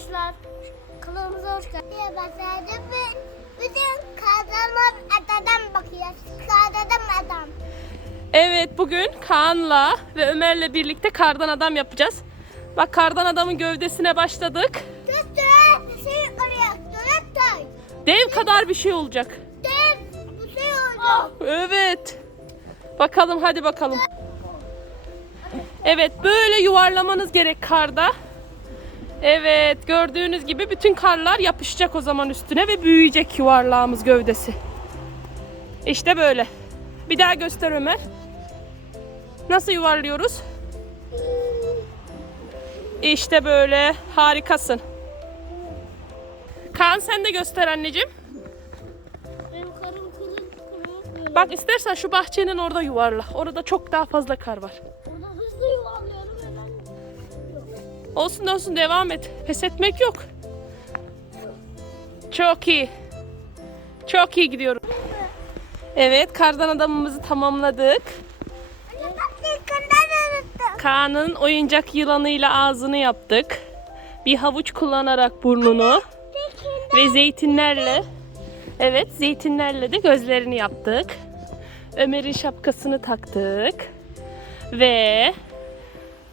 arkadaşlar. Kanalımıza hoş geldiniz. Ve bütün kazanma adadan bakıyoruz. Kazanma adam. Evet bugün Kaan'la ve Ömer'le birlikte kardan adam yapacağız. Bak kardan adamın gövdesine başladık. Tut şey oraya. Tut. Dev kadar bir şey olacak. Tut. Bu şey oldu. Evet. Bakalım hadi bakalım. Evet böyle yuvarlamanız gerek karda. Evet gördüğünüz gibi bütün karlar yapışacak o zaman üstüne ve büyüyecek yuvarlağımız gövdesi. İşte böyle. Bir daha göster Ömer. Nasıl yuvarlıyoruz? İşte böyle. Harikasın. Kaan sen de göster anneciğim. Benim karım kırık. Bak istersen şu bahçenin orada yuvarla. Orada çok daha fazla kar var. Olsun olsun devam et. Pes etmek yok. Çok iyi. Çok iyi gidiyorum. Evet kardan adamımızı tamamladık. Kaan'ın oyuncak yılanıyla ağzını yaptık. Bir havuç kullanarak burnunu ve zeytinlerle Evet zeytinlerle de gözlerini yaptık. Ömer'in şapkasını taktık. Ve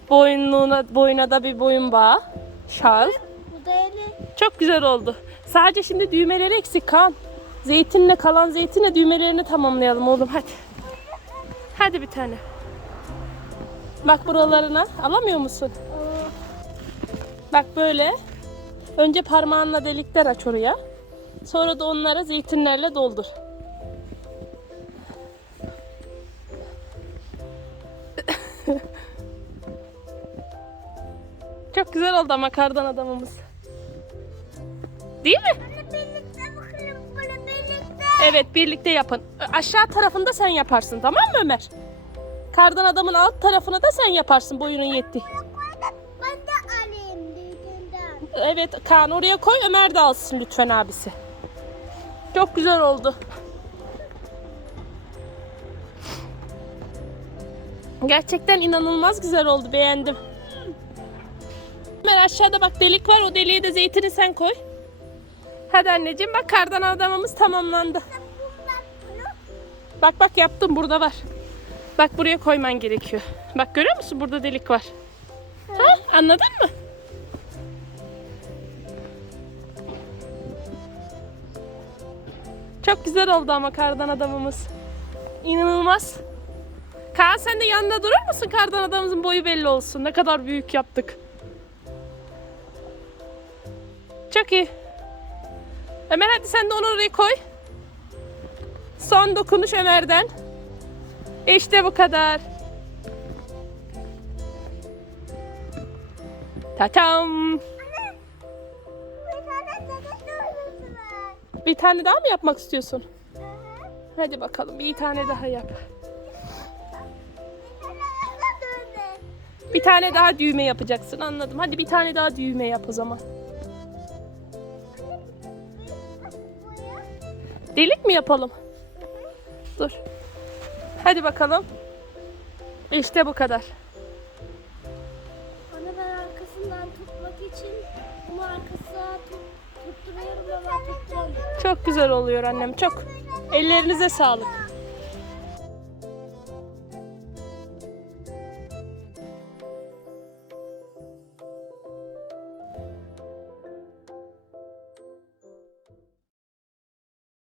boynuna boyuna da bir boyun bağı, şal. Bu da eli. Çok güzel oldu. Sadece şimdi düğmeleri eksik kan. Zeytinle kalan zeytinle düğmelerini tamamlayalım oğlum hadi. Hadi bir tane. Bak buralarına alamıyor musun? Bak böyle. Önce parmağınla delikler aç oraya. Sonra da onlara zeytinlerle doldur. Çok güzel oldu ama kardan adamımız. Değil mi? Anne birlikte bakalım bunu birlikte. Evet birlikte yapın. Aşağı tarafında sen yaparsın tamam mı Ömer? Kardan adamın alt tarafına da sen yaparsın boyunun yetti. Ben de alayım. Evet Kaan oraya koy Ömer de alsın lütfen abisi. Çok güzel oldu. Gerçekten inanılmaz güzel oldu beğendim. Ömer aşağıda bak delik var o deliğe de zeytini sen koy. Hadi anneciğim bak kardan adamımız tamamlandı. Bak bak yaptım burada var. Bak buraya koyman gerekiyor. Bak görüyor musun burada delik var. Ha, anladın mı? Çok güzel oldu ama kardan adamımız. İnanılmaz. Kaan sen de yanında durur musun kardan adamımızın boyu belli olsun. Ne kadar büyük yaptık. Çok iyi. Ömer hadi sen de onu oraya koy. Son dokunuş Ömer'den. İşte bu kadar. Tatam. Bir tane daha mı yapmak istiyorsun? Hadi bakalım bir tane daha yap. Bir tane daha düğme yapacaksın anladım. Hadi bir tane daha düğme yap o zaman. Delik mi yapalım? Dur. Hadi bakalım. İşte bu kadar. Onu ben arkasından tutmak için bunu arkasına tut, tutturuyorum ama tutturamıyorum. Çok güzel oluyor annem çok. Ellerinize sağlık.